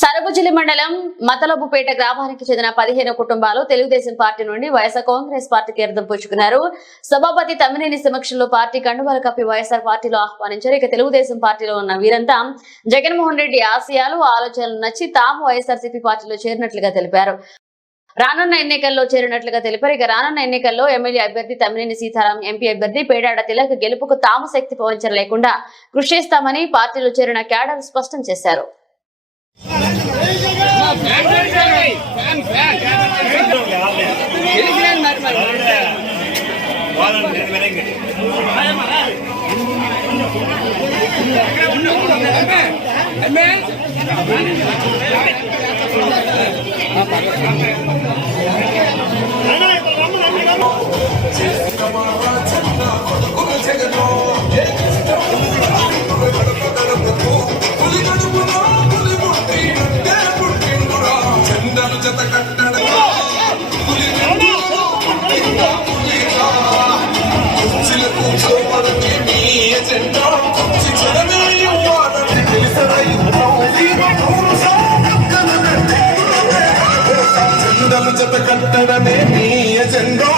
సరబుజిలి మండలం మతలబుపేట గ్రామానికి చెందిన 15 కుటుంబాలు తెలుగుదేశం పార్టీ నుండి వైఎస్ఆర్ కాంగ్రెస్ పార్టీకి ఎరదం పుచ్చుకున్నారు. సభాపతి తమ్మినేని సమక్షంలో పార్టీ కండువాలు కప్పి వైఎస్ఆర్ పార్టీలో ఆహ్వానించారు. ఇక తెలుగుదేశం పార్టీలో ఉన్న వీరంతా జగన్మోహన్ రెడ్డి ఆశయాలు ఆలోచనలు నచ్చి తాము వైఎస్ఆర్సీపీ పార్టీలో చేరినట్లుగా తెలిపారు. రానున్న ఎన్నికల్లో చేరినట్లుగా తెలిపారు. ఇక రానున్న ఎన్నికల్లో ఎమ్మెల్యే అభ్యర్థి తమ్మినేని సీతారాం, ఎంపీ అభ్యర్థి పేడాడ తిలక్ గెలుపుకు తాము శక్తి పవంచన లేకుండా కృషి చేస్తామని పార్టీలో చేరిన క్యాడర్ స్పష్టం చేశారు. జత కట్టడమే మీ ఎజెండా.